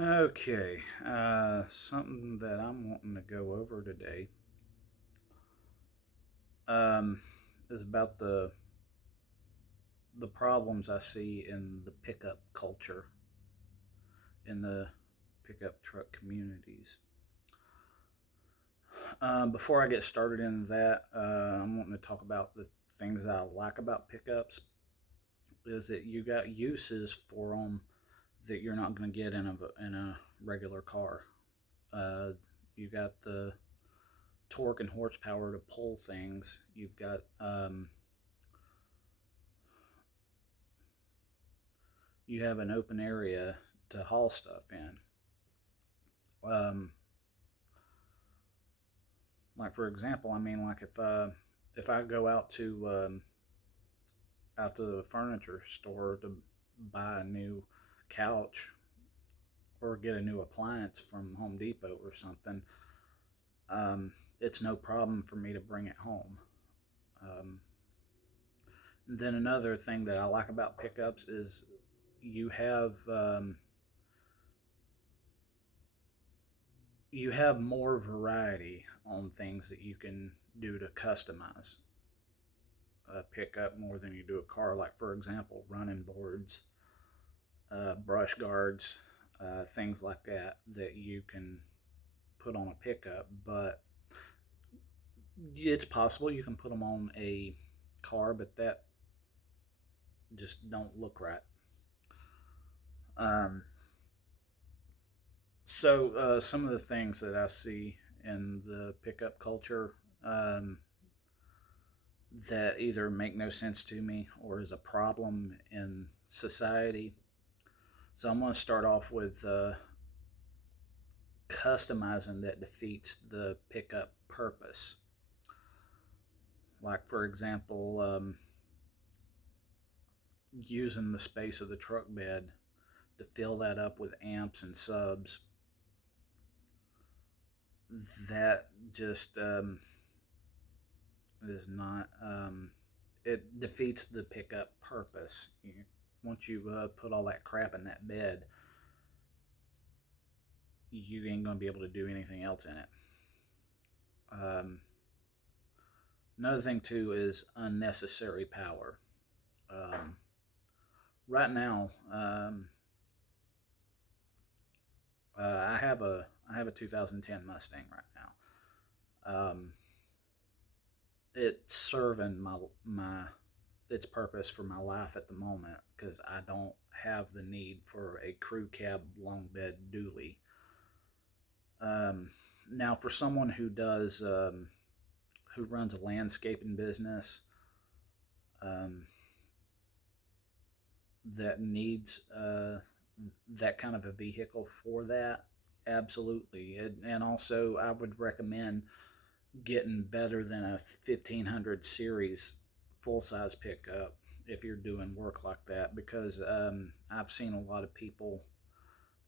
Okay, something that I'm wanting to go over today um, is about the problems I see in the pickup culture in the pickup truck communities. Before I get started in that, I'm wanting to talk about the things that I like about pickups. Is that you got uses for them that you're not going to get in a regular car. Uh, you got the torque and horsepower to pull things. You have an open area to haul stuff in. Um, like for example, I mean, like if I go out to the furniture store to buy a new couch or get a new appliance from Home Depot or something, it's no problem for me to bring it home. Um, then another thing that I like about pickups is you have um, you have more variety on things that you can do to customize a pickup more than you do a car. Like for example, running boards, brush guards, things like that you can put on a pickup. But it's possible you can put them on a car, but that just don't look right. Um, some of the things that I see in the pickup culture um, that either make no sense to me or is a problem in society. So I'm going to start off with customizing that defeats the pickup purpose. Like, for example, using the space of the truck bed to fill that up with amps and subs. That just is not, it defeats the pickup purpose. Once you put all that crap in that bed, you ain't going to be able to do anything else in it. Um, Another thing, too, is unnecessary power. Um, right now, I have a 2010 Mustang right now. It's serving my its purpose for my life at the moment because I don't have the need for a crew cab long bed dually. Now, for someone who runs a landscaping business um, that needs that kind of a vehicle for that, absolutely. And also, I would recommend getting better than a 1500 series full size pickup if you're doing work like that because I've seen a lot of people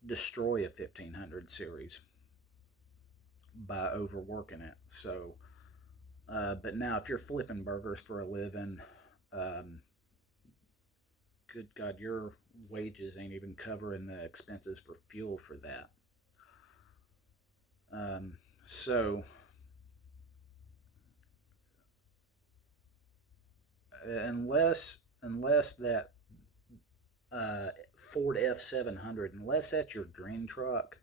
destroy a 1500 series by overworking it. But now if you're flipping burgers for a living, um, good God, your wages ain't even covering the expenses for fuel for that. So unless that Ford F700, unless that's your dream truck,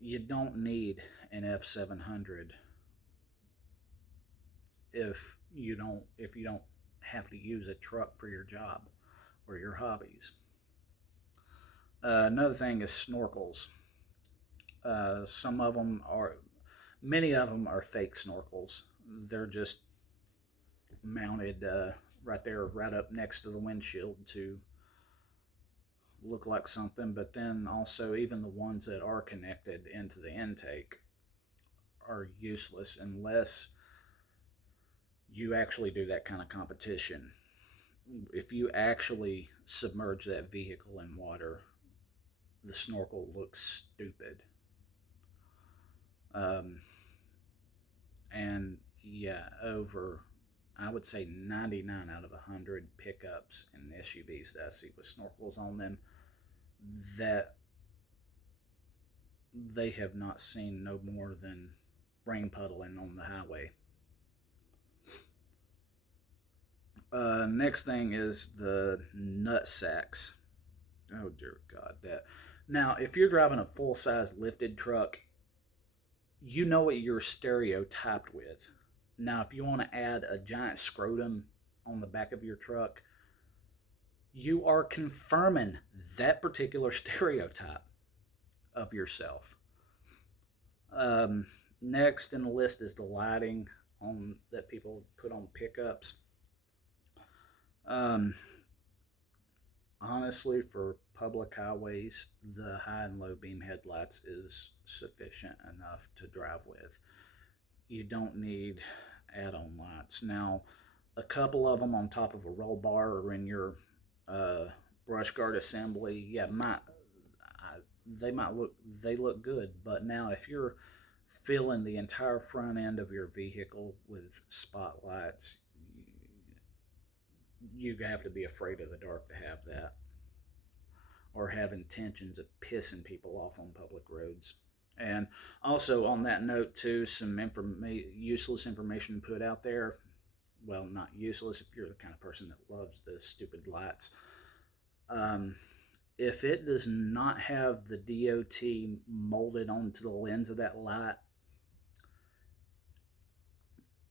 you don't need an F700 if you don't have to use a truck for your job or your hobbies. Another thing is snorkels. Some of them are, many of them are fake snorkels. They're just mounted right there, right up next to the windshield to look like something. But then also, even the ones that are connected into the intake are useless unless you actually do that kind of competition. If you actually submerge that vehicle in water, the snorkel looks stupid. Um, and yeah, over I would say 99 out of 100 pickups and SUVs that I see with snorkels on them, that they have not seen no more than rain puddling on the highway. Next thing is the nut sacks. Oh dear God, that. Now, if you're driving a full size lifted truck, you know what you're stereotyped with. Now, if you want to add a giant scrotum on the back of your truck, you are confirming that particular stereotype of yourself. Next in the list is the lighting on that people put on pickups. Um, Honestly, for public highways, the high and low beam headlights is sufficient enough to drive with. You don't need add-on lights. Now, a couple of them on top of a roll bar or in your uh, brush guard assembly, yeah, they might look good. But now, if you're filling the entire front end of your vehicle with spotlights, you have to be afraid of the dark to have that, or have intentions of pissing people off on public roads. And also on that note, too, some useless information put out there. Well, not useless if you're the kind of person that loves the stupid lights. If it does not have the DOT molded onto the lens of that light,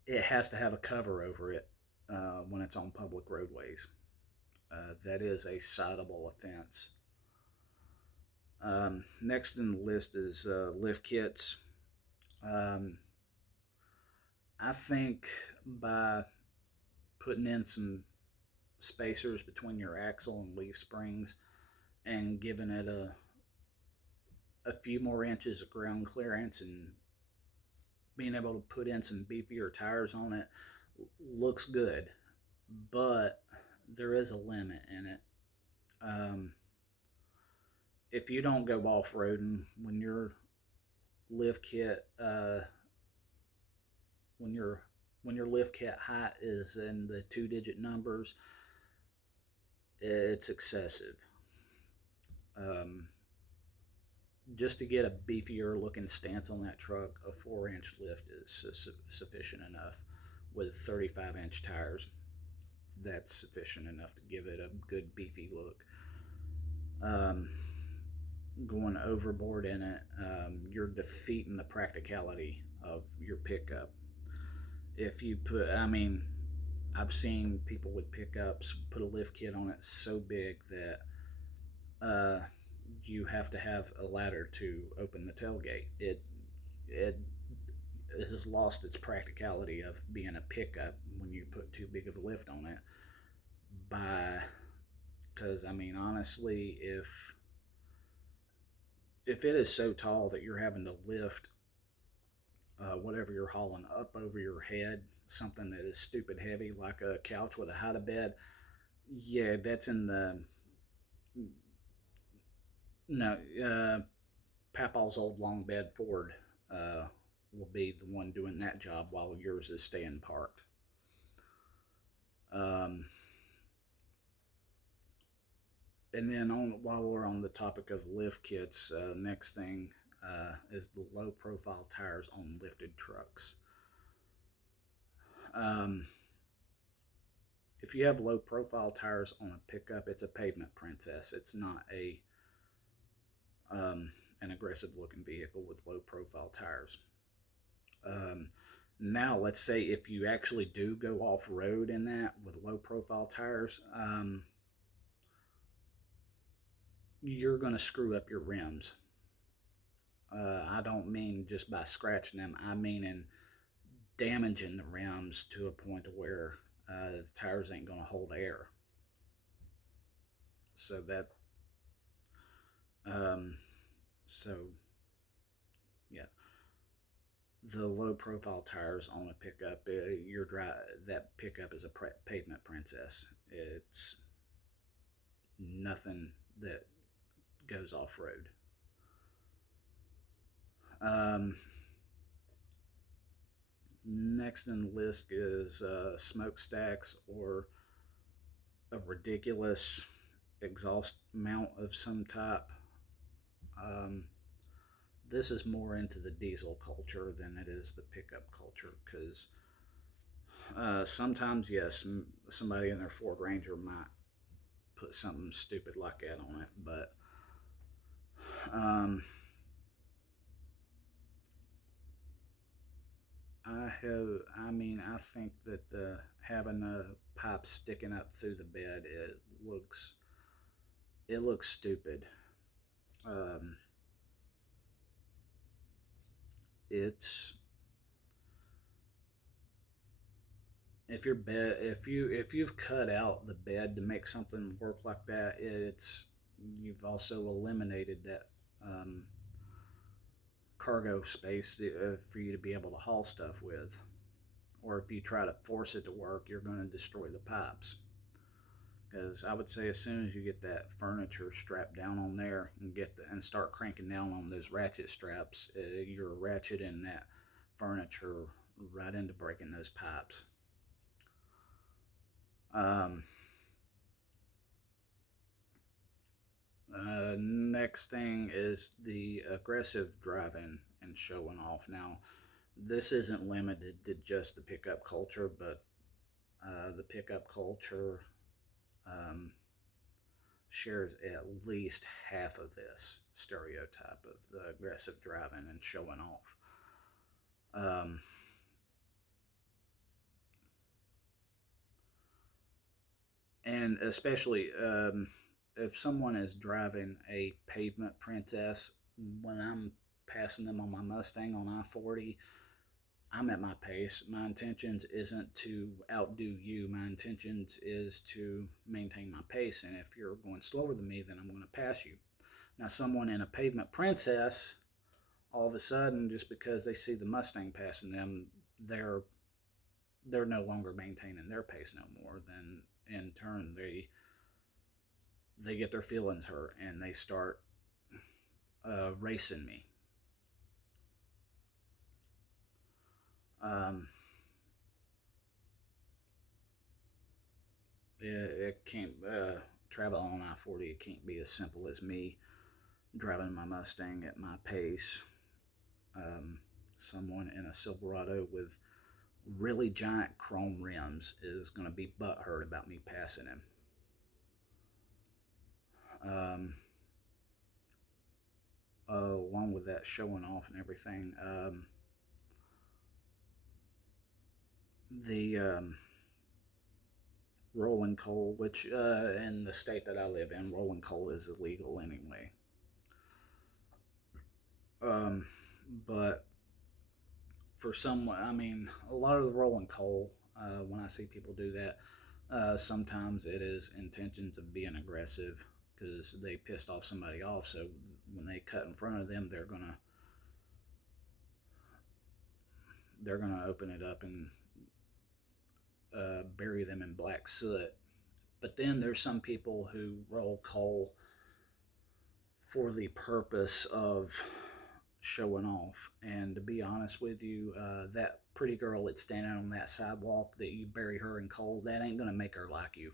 it has to have a cover over it when it's on public roadways. That is a citable offense. Next in the list is lift kits. I think by putting in some spacers between your axle and leaf springs and giving it a few more inches of ground clearance and being able to put in some beefier tires on it looks good, but there is a limit in it. If you don't go off-roading when your lift kit when your lift kit height is in the 2-digit numbers, it's excessive. Just to get a beefier looking stance on that truck, a 4-inch lift is sufficient enough. With 35-inch tires, that's sufficient enough to give it a good beefy look. Going overboard in it, you're defeating the practicality of your pickup. If you put, I've seen people with pickups put a lift kit on it so big that you have to have a ladder to open the tailgate. It has lost its practicality of being a pickup when you put too big of a lift on it. Because honestly, if it is so tall that you're having to lift whatever you're hauling up over your head, something that is stupid heavy like a couch with a hide-a-bed, yeah, that's in the Papaw's old long bed Ford will be the one doing that job while yours is staying parked. And then while we're on the topic of lift kits, next thing is the low profile tires on lifted trucks. If you have low profile tires on a pickup, it's a pavement princess. It's not an aggressive looking vehicle with low profile tires. Now, let's say if you actually do go off road in that with low profile tires, you're going to screw up your rims. I don't mean just by scratching them. I mean in damaging the rims to a point where the tires ain't going to hold air. So that, yeah, the low profile tires on a pickup, that pickup is a pavement princess. It's nothing that goes off road. Next in the list is smokestacks or a ridiculous exhaust mount of some type. this is more into the diesel culture than it is the pickup culture, because sometimes, yes, somebody in their Ford Ranger might put something stupid like that on it, but um, I think that having a pipe sticking up through the bed, it looks stupid. Um, it's if you've cut out the bed to make something work like that, you've also eliminated that um, cargo space for you to be able to haul stuff with. Or if you try to force it to work, you're going to destroy the pipes. Because I would say as soon as you get that furniture strapped down on there and start cranking down on those ratchet straps, you're ratcheting that furniture right into breaking those pipes. Um, Next thing is the aggressive driving and showing off. Now, this isn't limited to just the pickup culture, but the pickup culture um, shares at least half of this stereotype of the aggressive driving and showing off. Um, and especially if someone is driving a pavement princess, when I'm passing them on my Mustang on I-40, I'm at my pace. My intentions isn't to outdo you. My intentions is to maintain my pace. And if you're going slower than me, then I'm going to pass you. Now, someone in a pavement princess, all of a sudden, just because they see the Mustang passing them, they're no longer maintaining their pace no more. Then in turn, they get their feelings hurt and they start racing me. Um, it can't travel on I-40. It can't be as simple as me driving my Mustang at my pace. Someone in a Silverado with really giant chrome rims is going to be butthurt about me passing him. Um, Along with that showing off and everything, the rolling coal, which in the state that I live in, rolling coal is illegal anyway. Um, but for some, a lot of the rolling coal, when I see people do that, sometimes it is intentions of being aggressive because they pissed off somebody off. So when they cut in front of them, they're gonna open it up and bury them in black soot. But then there's some people who roll coal for the purpose of showing off. And to be honest with you, that pretty girl that's standing on that sidewalk that you bury her in coal, that ain't gonna make her like you.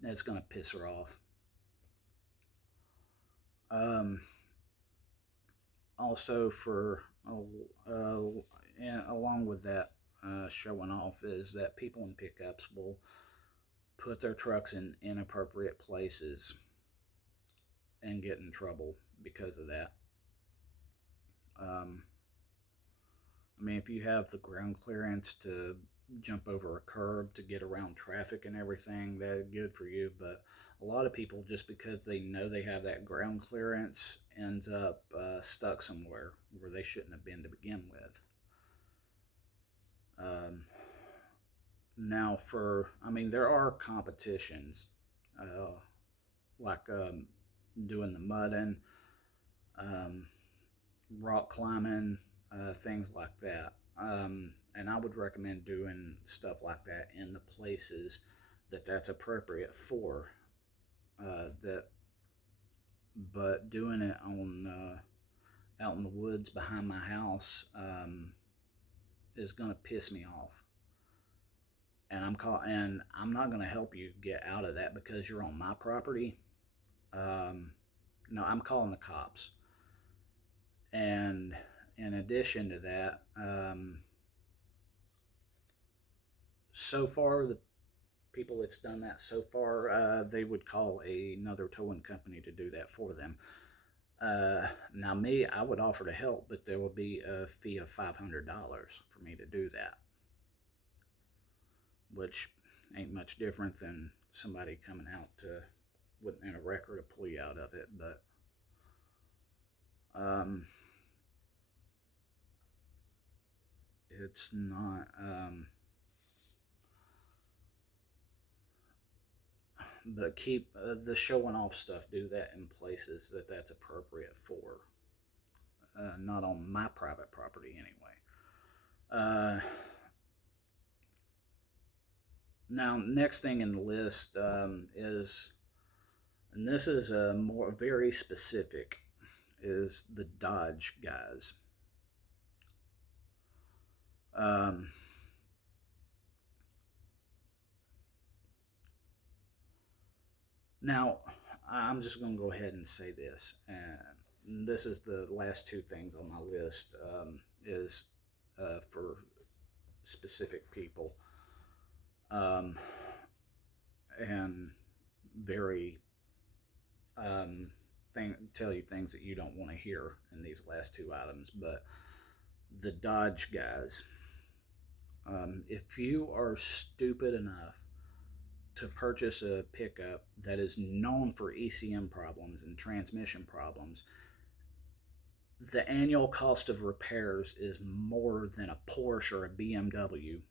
That's gonna piss her off. Um, Also, along with that showing off, is that people in pickups will put their trucks in inappropriate places and get in trouble because of that. Um, if you have the ground clearance to jump over a curb to get around traffic and everything, that's good for you. But a lot of people, just because they know they have that ground clearance, ends up stuck somewhere where they shouldn't have been to begin with. Um, Now, there are competitions, uh, like doing the mudding, um, rock climbing, things like that. And I would recommend doing stuff like that in the places that's appropriate for that. But doing it on out in the woods behind my house is gonna piss me off. And I'm not gonna help you get out of that because you're on my property. No, I'm calling the cops. And in addition to that, so far the people that's done that so far, they would call another towing company to do that for them. Now, me, I would offer to help, but there will be a fee of $500 for me to do that, which ain't much different than somebody coming out to in a wrecker to pull you out of it. But it's not. But keep the showing off stuff. Do that in places that's appropriate for. Not on my private property anyway. Now, next thing in the list is, and this is more very specific, is the Dodge guys. Now, I'm just going to go ahead and say this, and this is the last two things on my list is for specific people, and very tell you things that you don't want to hear in these last two items. But the Dodge guys, if you are stupid enough to purchase a pickup that is known for ECM problems and transmission problems, the annual cost of repairs is more than a Porsche or a BMW,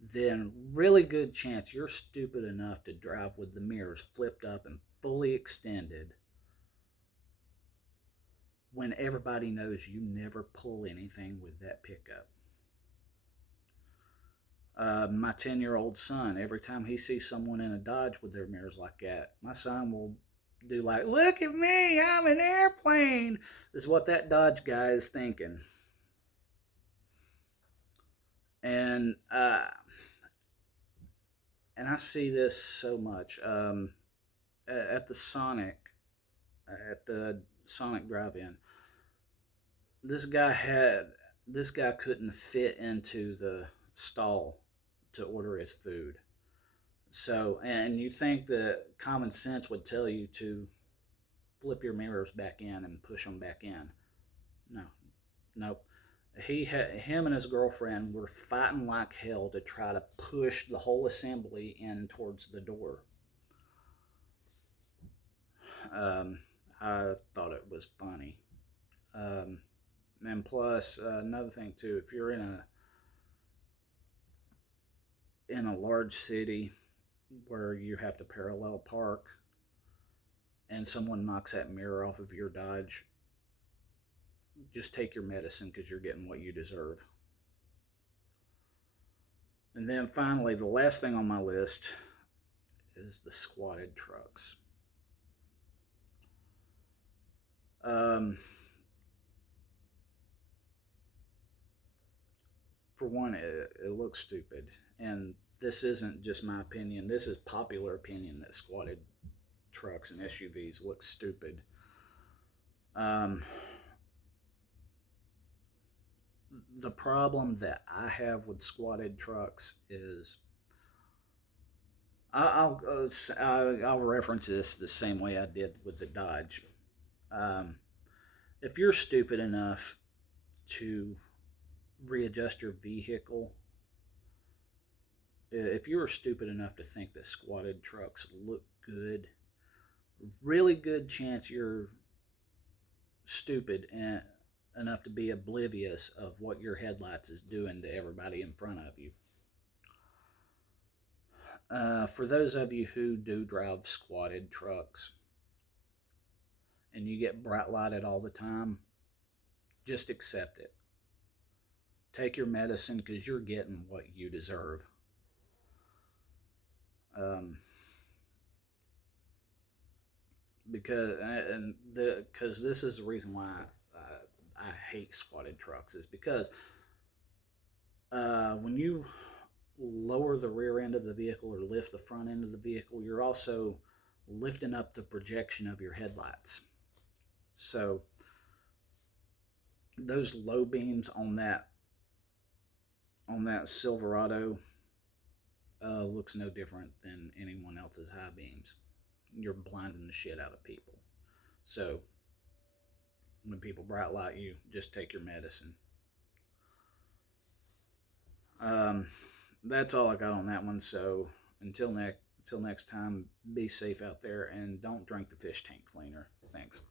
then really good chance you're stupid enough to drive with the mirrors flipped up and fully extended when everybody knows you never pull anything with that pickup. My 10-year-old son, every time he sees someone in a Dodge with their mirrors like that, my son will do like, "Look at me, I'm an airplane," is what that Dodge guy is thinking. And I see this so much at the Sonic drive-in. This guy couldn't fit into the stall to order his food. So, and you think that common sense would tell you to flip your mirrors back in and push them back in. No, nope. Him and his girlfriend were fighting like hell to try to push the whole assembly in towards the door. I thought it was funny. And plus, another thing too, if you're in a large city where you have to parallel park and someone knocks that mirror off of your Dodge, just take your medicine because you're getting what you deserve. And then finally, the last thing on my list is the squatted trucks. For one, it looks stupid. And this isn't just my opinion, this is popular opinion that squatted trucks and SUVs look stupid. The problem that I have with squatted trucks is I'll reference this the same way I did with the Dodge. If you're stupid enough to readjust your vehicle, if you were stupid enough to think that squatted trucks look good, really good chance you're stupid enough to be oblivious of what your headlights is doing to everybody in front of you. For those of you who do drive squatted trucks and you get bright lighted all the time, just accept it. Take your medicine because you're getting what you deserve. Because this is the reason why I hate squatted trucks, is because when you lower the rear end of the vehicle or lift the front end of the vehicle, you're also lifting up the projection of your headlights. So those low beams on that Silverado looks no different than anyone else's high beams. You're blinding the shit out of people. So when people bright light you, just take your medicine. That's all I got on that one. So until next time, be safe out there and don't drink the fish tank cleaner. Thanks.